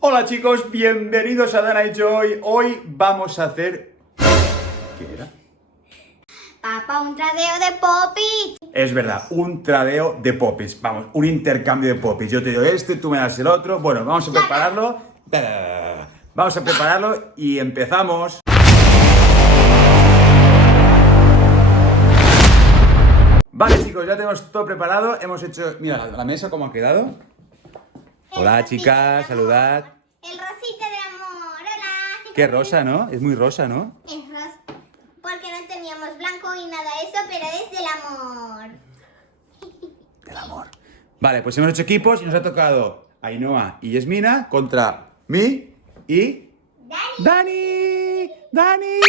Hola chicos, bienvenidos a Dana y Joy. Hoy vamos a hacer... ¿Qué era? Papá, un tradeo de Poppits. Es verdad, un tradeo de Poppits. Vamos, un intercambio de Poppits. Yo te doy este, tú me das el otro. Bueno, vamos a prepararlo. Vamos a prepararlo y empezamos. Vale chicos, ya tenemos todo preparado. Hemos hecho... Mira, la mesa cómo ha quedado. Hola chicas, saludad. El rosita del amor, hola. Qué rosa, ¿no? Es muy rosa, ¿no? Es rosa, porque no teníamos blanco y nada de eso, pero es del amor. Del amor. Vale, pues hemos hecho equipos y nos ha tocado Ainhoa y Yasmina contra mí y... ¡Dani! ¡Dani!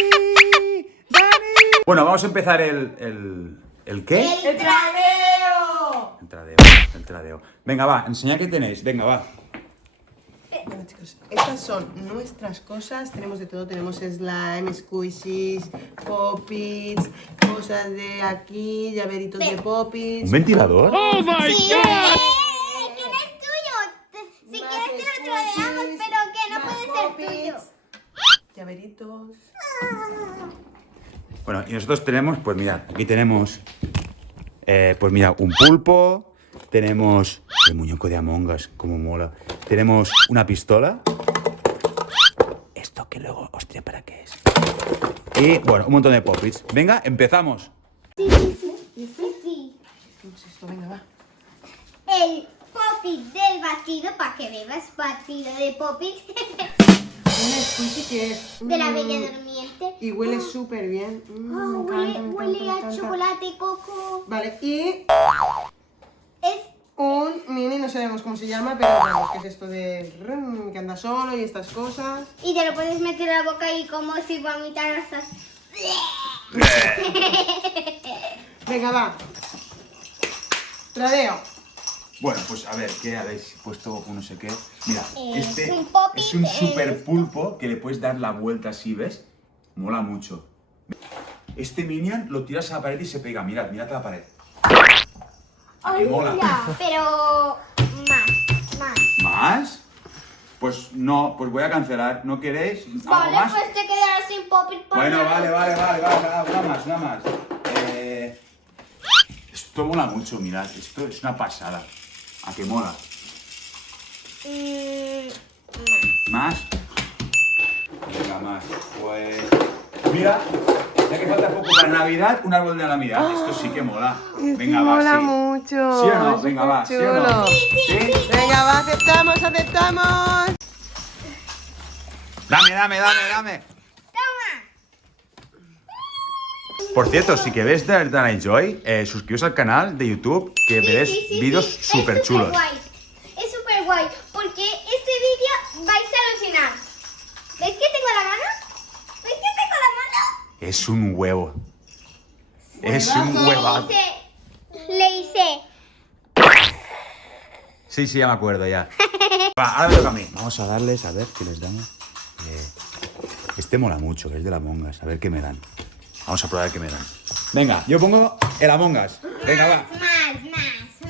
¡Dani! Bueno, vamos a empezar ¿el qué? ¡El tradeo! El tradeo. Venga, va, enseñad qué tenéis. Venga, va. Bueno chicos, estas son nuestras cosas, tenemos de todo, tenemos slime, squishies, Poppits, cosas de aquí, llaveritos de Poppits. ¿Un ventilador? ¡Oh, my God! ¡Que no es tuyo! Si más quieres te lo tradeamos, squishies, pero que no más puede ser Poppits, tuyo. llaveritos. Bueno, y nosotros tenemos, pues mirad, aquí tenemos, pues mira, un pulpo, tenemos el muñeco de Among Us, como mola, tenemos una pistola, esto que luego, hostia, ¿para qué es? Y, bueno, un montón de Poppits. Venga, empezamos. Sí. ¿Qué es esto? Venga, va. El Poppit del batido, para que bebas batido de Poppit. Un squishy que es... De la Bella Durmiente. Y huele súper bien. Huele a chocolate y coco. Vale, y Es un mini, no sabemos cómo se llama, pero vamos, que es esto de que anda solo y estas cosas. y te lo puedes meter en la boca y como si vomitaras. Venga, va. Tradeo. Bueno, pues a ver, ¿qué habéis puesto? No sé qué. Mira, Es un Poppit, es un super pulpo que le puedes dar la vuelta así, ¿ves? Mola mucho. Este minion lo tiras a la pared y se pega. Mirad a la pared. Ay, mola. pero más. ¿Más? Pues no, pues voy a cancelar. ¿No queréis? ¿Algo Vale, más? pues te quedarás sin Poppit para Bueno, nada. vale, una más. Esto mola mucho, mirad, esto es una pasada. ¿A qué mola? ¿Más? Venga, más. Pues... Mira, ya que falta poco para Navidad, un árbol de Navidad. Esto sí que mola. Venga, va, mola sí. mucho. ¿Sí o no? es Venga, va, ¿sí o no? chulo. ¿Sí? Venga, va, aceptamos. Dame. Por cierto, si queréis ver Dana y Joy, suscribiros al canal de YouTube que veréis vídeos súper chulos. Es súper guay, porque este vídeo vais a alucinar. ¿Veis que tengo la mano? Es un huevo. Es un huevazo. Le hice. Sí, ya me acuerdo, ya. Va, ahora me toca a mí. Vamos a darles, a ver qué les damos. Este mola mucho, que es de la Among Us. A ver qué me dan. Vamos a probar qué me dan. Venga, yo pongo el Among Us. Venga, va.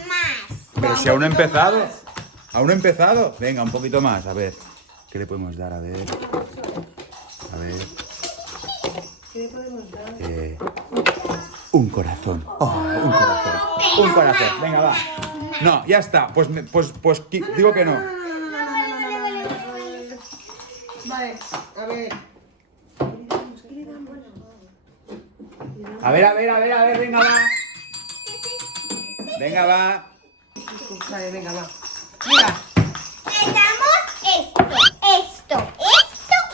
Más. Pero si aún no he empezado. Aún no he empezado. Venga, un poquito más. A ver. ¿Qué le podemos dar? A ver. ¿Qué le podemos dar? Un corazón. Oh, un corazón. Venga, va. No, ya está. Pues digo que no. Vale, a ver. A ver, venga, va. Venga, va. Vale, venga, va. Mira. Le damos esto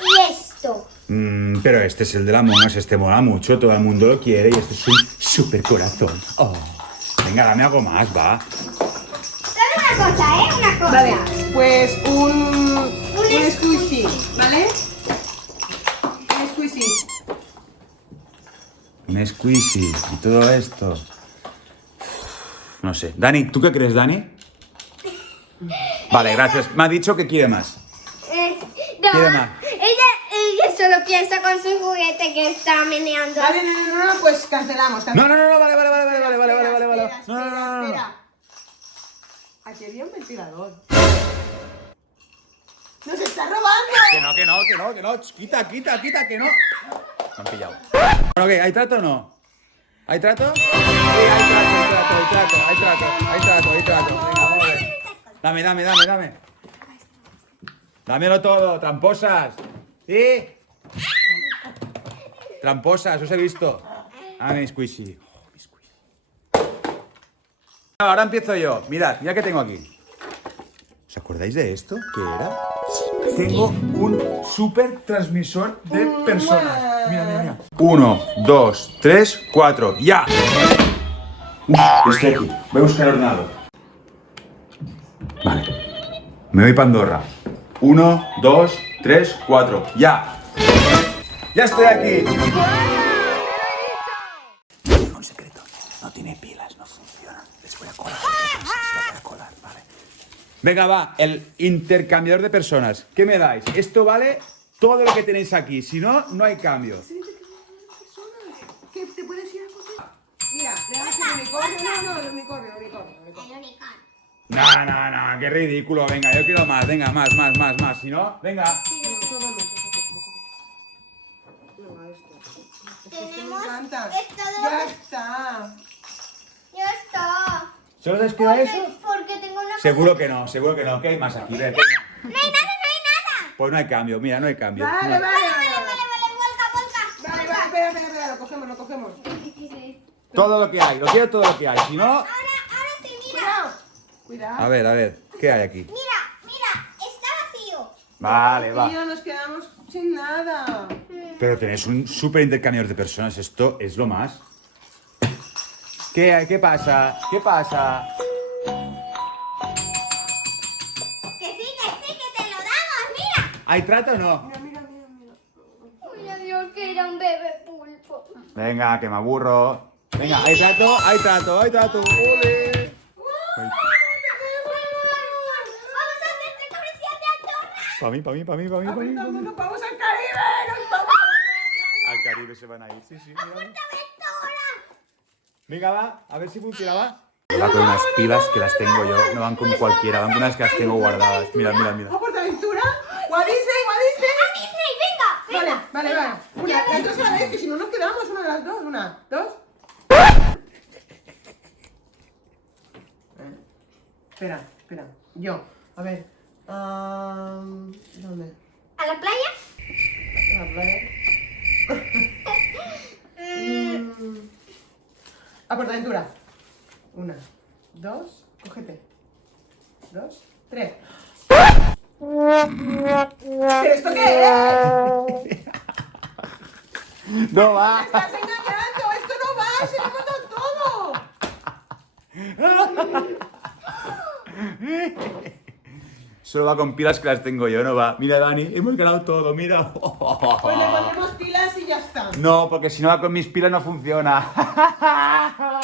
y esto. Pero este es el de la Among Us, este mola mucho, todo el mundo lo quiere y este es un super corazón. Oh. Venga, dame algo más, va. Solo una cosa, una cosa. Vale, pues un squishy, ¿vale? Un squishy. Un squishy y todo esto. No sé. Dani, ¿tú qué crees, Dani? Vale, gracias. Me ha dicho que quiere más. No, Quiere más. ella solo piensa con su juguete que está meneando. Vale, no, pues cancelamos. No, vale. Espera. Aquí había un ventilador. ¡Nos está robando! Que no. Quita, que no. Me han pillado. Bueno, ¿qué? ¿Hay trato o no? ¿Hay trato? Sí, hay trato. Venga, vamos a ver. Dame. Dámelo todo, tramposas. ¿Sí? Tramposas, os he visto. Dame mi squishy. Ahora empiezo yo. Mirad que tengo aquí. ¿Os acordáis de esto? ¿Qué era? Tengo un super transmisor de personas. Mira. 1, 2, 3, 4. ¡Ya! Estoy aquí. Voy a buscar el ordenador. Vale. Me voy para Andorra. 1, 2, 3, 4. ¡Ya! ¡Ya estoy aquí! Tengo un secreto. No tiene pilas, no funciona. Les voy a colar. Vale. Venga, va. El intercambiador de personas. ¿Qué me dais? Esto vale todo lo que tenéis aquí. Si no, no hay cambio. ¿Qué te puedes ir a coger? Mira, le damos el unicornio. No, el unicornio. No, qué ridículo. Venga, yo quiero más. Venga, más. Si no, venga. Tenemos encanta. esto Ya de... está. Ya está. ¿Solo os queda eso? Porque tengo una... Seguro que no. ¿Qué hay más aquí? Ven. No hay nada. Pues no hay cambio, mira, no hay cambio. Vale, No. vuelca. Volca. Espera, lo cogemos. Todo lo que hay, lo quiero todo lo que hay. Si no... Ahora sí, mira. Cuidado. A ver, ¿qué hay aquí? Mira, está vacío. Vale, va. Tío, nos quedamos sin nada. Pero tenéis un súper intercambiador de personas, esto es lo más. ¿Qué hay? ¿Qué pasa? Que sí, que te lo damos, mira. ¿Hay trato o no? Mira. Uy, Dios, que era un bebé pulpo. Venga, que me aburro. Venga, ¿hay trato? ¡Ole! Vamos a hacer comercial de Andorra. Pa' mí. Nos vamos al Caribe. Al Caribe se van a ir, sí, mira. Venga, va, a ver si funciona, va. Va con unas pilas que las tengo yo, no van con cualquiera, van con unas que las tengo guardadas. Mira. ¿A Portaventura? ¿Cuál dice? A Disney, venga. Vale. Las dos a la vez, que si no nos quedamos una de las dos. 1, 2. Espera. Yo. A ver. ¿Dónde? ¿A la playa? A la playa. A Portaventura. 1, 2. Cógete. 2, 3. ¿Pero esto qué es? No va. ¡Estás engañando! ¡Esto no va! ¡Se lo hemos dado todo! Solo va con pilas que las tengo yo, no va. Mira, Dani, hemos ganado todo, mira. Pues le ponemos pilas y ya está. No, porque si no va con mis pilas no funciona.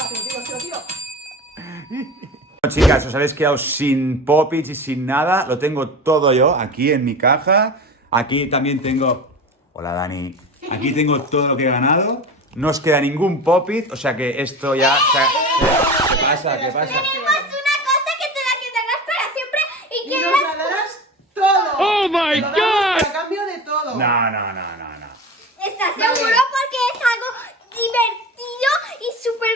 Se lo tiro. Bueno, chicas, os habéis quedado sin Poppits y sin nada. Lo tengo todo yo aquí en mi caja. Aquí también tengo... Hola, Dani. Aquí tengo todo lo que he ganado. No os queda ningún Poppit, o sea que esto ya... ¿Qué pasa? Tenemos una cosa que te la quedarás para siempre y Y que nos la darás todo. ¡Oh, my Te lo damos God! a cambio de todo. No. ¿estás Vale. seguro? Porque es algo divertido y súper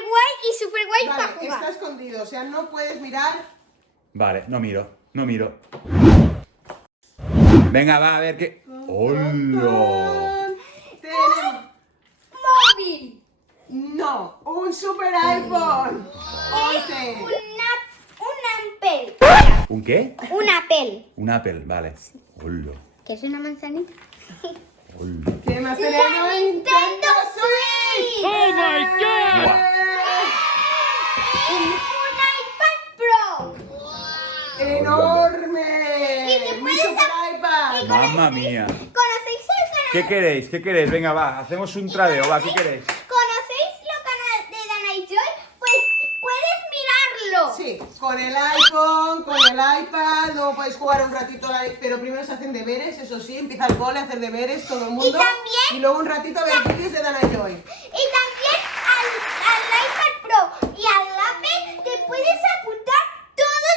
guay para Vale, jugar. está escondido. O sea, no puedes mirar. Vale, no miro. Venga, va, a ver qué... ¡Hola! Tenemos... Móvil. No, un super iPhone. Es 11. un Apple. ¿Un qué? Un Apple. Un Apple, vale. ¡Hola! ¿Qué es una manzanita? ¿Qué más ¡La tenemos? Nintendo Switch! ¡Oh, my God! Guau. ¡Un iPad Pro! ¡Enorme! Y te ¡Mi puedes super iPad! ¡Mamma mía! ¿Conocéis el ¿Qué canal? queréis? Venga, va, hacemos un tradeo, va, ¿qué queréis? ¿Conocéis el canal de Dana y Joy? Pues puedes mirarlo. Sí, con el iPhone, con el iPad, luego podéis jugar un ratito, pero primero se hacen deberes, eso sí, empieza el cole a hacer deberes, todo el mundo. también- Y luego un ratito a ver vídeos de Dana y Joy. Y también al iPad Pro y al Apple te puedes apuntar todos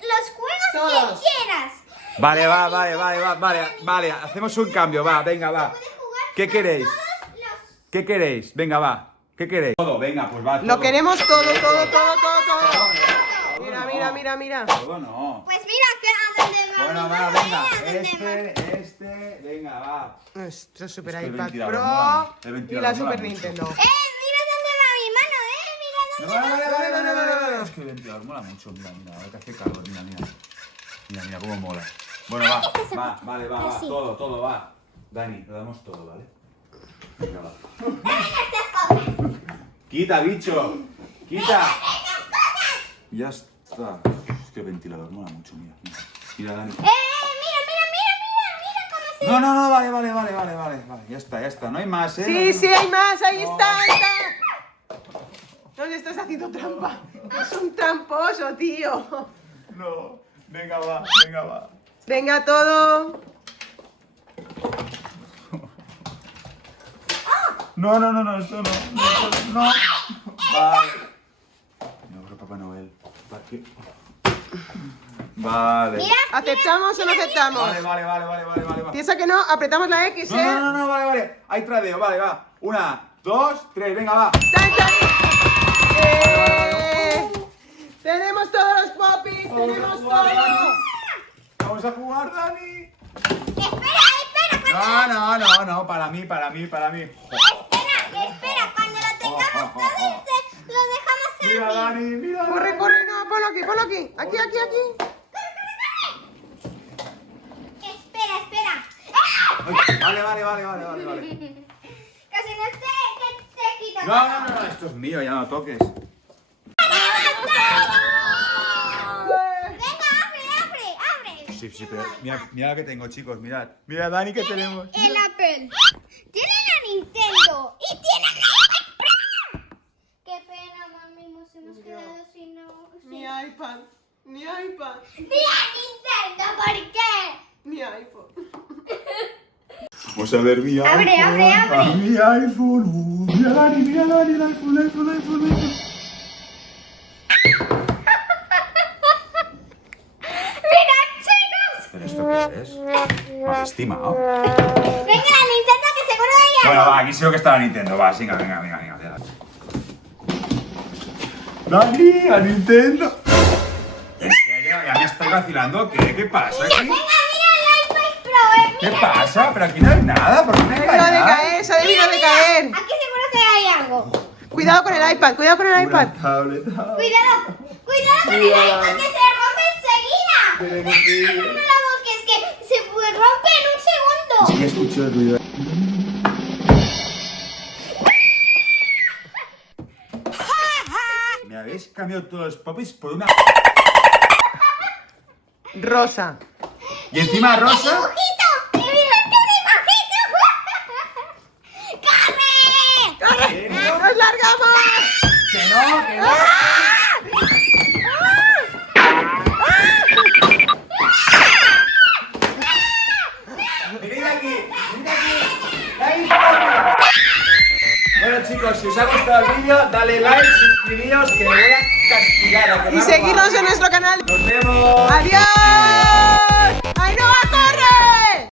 los juegos Todos. que quieras. Vale, vale. Hacemos un cambio, va, venga, va. ¿Qué queréis? ¿Qué queréis? Venga, va. ¿Qué queréis? Todo, venga, pues va. Lo todo. queremos todo. Mira. Todo no. Pues mira, que a donde vamos. Bueno, va, a venga. donde Este, venga, va. Nuestro Super Es que el iPad ventilador Pro mola, el y ventilador la mola Super mucho. Nintendo. Mira dónde va mi mano, mira dónde Vale. Es que el ventilador mola mucho. Mira, ahora que hace calor, mira. Mira cómo mola. Bueno, va. Va. Así. Todo, va. Dani, lo damos todo, ¿vale? Venga, va. Quita, bicho. Quita. Ya está. Es que el ventilador mola mucho, mira. Mira, Dani. mira cómo se... No, vale. Ya está. No hay más, ¿eh? Sí, hay más, ahí está. No le estás haciendo trampa. Es un tramposo, tío. No. Venga, va. Venga, todo. No, esto no. No. Vale. No, pero Papá Noel. ¿Para qué? Vale. Mira, ¿Aceptamos o no aceptamos? Vale, va. Piensa que no, apretamos la X, ¿eh? No, vale. Hay tradeo, vale, va. 1, 2, 3, venga, va. ¡Tan! Tenemos todos los popis, tenemos todo. Vamos a jugar, Dani. espera. No, para mí. Espera, cuando lo tengamos todo, lo dejamos en Mira, Dani, mira. Corre, no, ponlo aquí. Aquí. Espera. Ay, vale. Casi no te quita. No, esto es mío, ya no lo toques. Venga, abre. Sí, pero mira lo que tengo, chicos, mirad. Mira, Dani, ¿qué tenemos? El Apple. Tiene la Nintendo. Y tiene la iPad Pro. Qué pena, mami. Nos hemos quedado sin... Ni iPad. Ni a Nintendo, ¿por qué? Ni iPhone. Vamos a ver mi Abre. Mi iPhone. Mira, Dani, el iPhone. Mira, chicos. ¿Pero esto qué es? ¿Me has estimado? Venga, la Nintendo, que seguro hay algo. Bueno, va, aquí sé que está la Nintendo. Va, venga. Dani, la Nintendo. Es que ya me estoy vacilando. ¿Qué pasa aquí? Venga, mira el iPad Pro, ¿Qué pasa? Pero aquí no hay nada. ¿Por qué me Se ha debido de caer, se ha debido de caer. Aquí seguro que hay algo. Cuidado con el iPad. Una tablet. Cuidado con el iPad, que se rompe enseguida. Tenemos que ir. No la busques, que se rompe en un segundo. Sí, escucho el ruido. Me habéis cambiado todos los popis por una... Rosa. Y encima rosa... ¡Dibujito! ¡Dibujito! ¡Corre! Que ¡Nos largamos! no. Venid aquí. Bueno, chicos, si os ha gustado el vídeo, dale like, suscribíos, que me voy a castigar. Y seguirnos en nuestro canal. Nos vemos. ¡Adiós! ¡Ainhoa!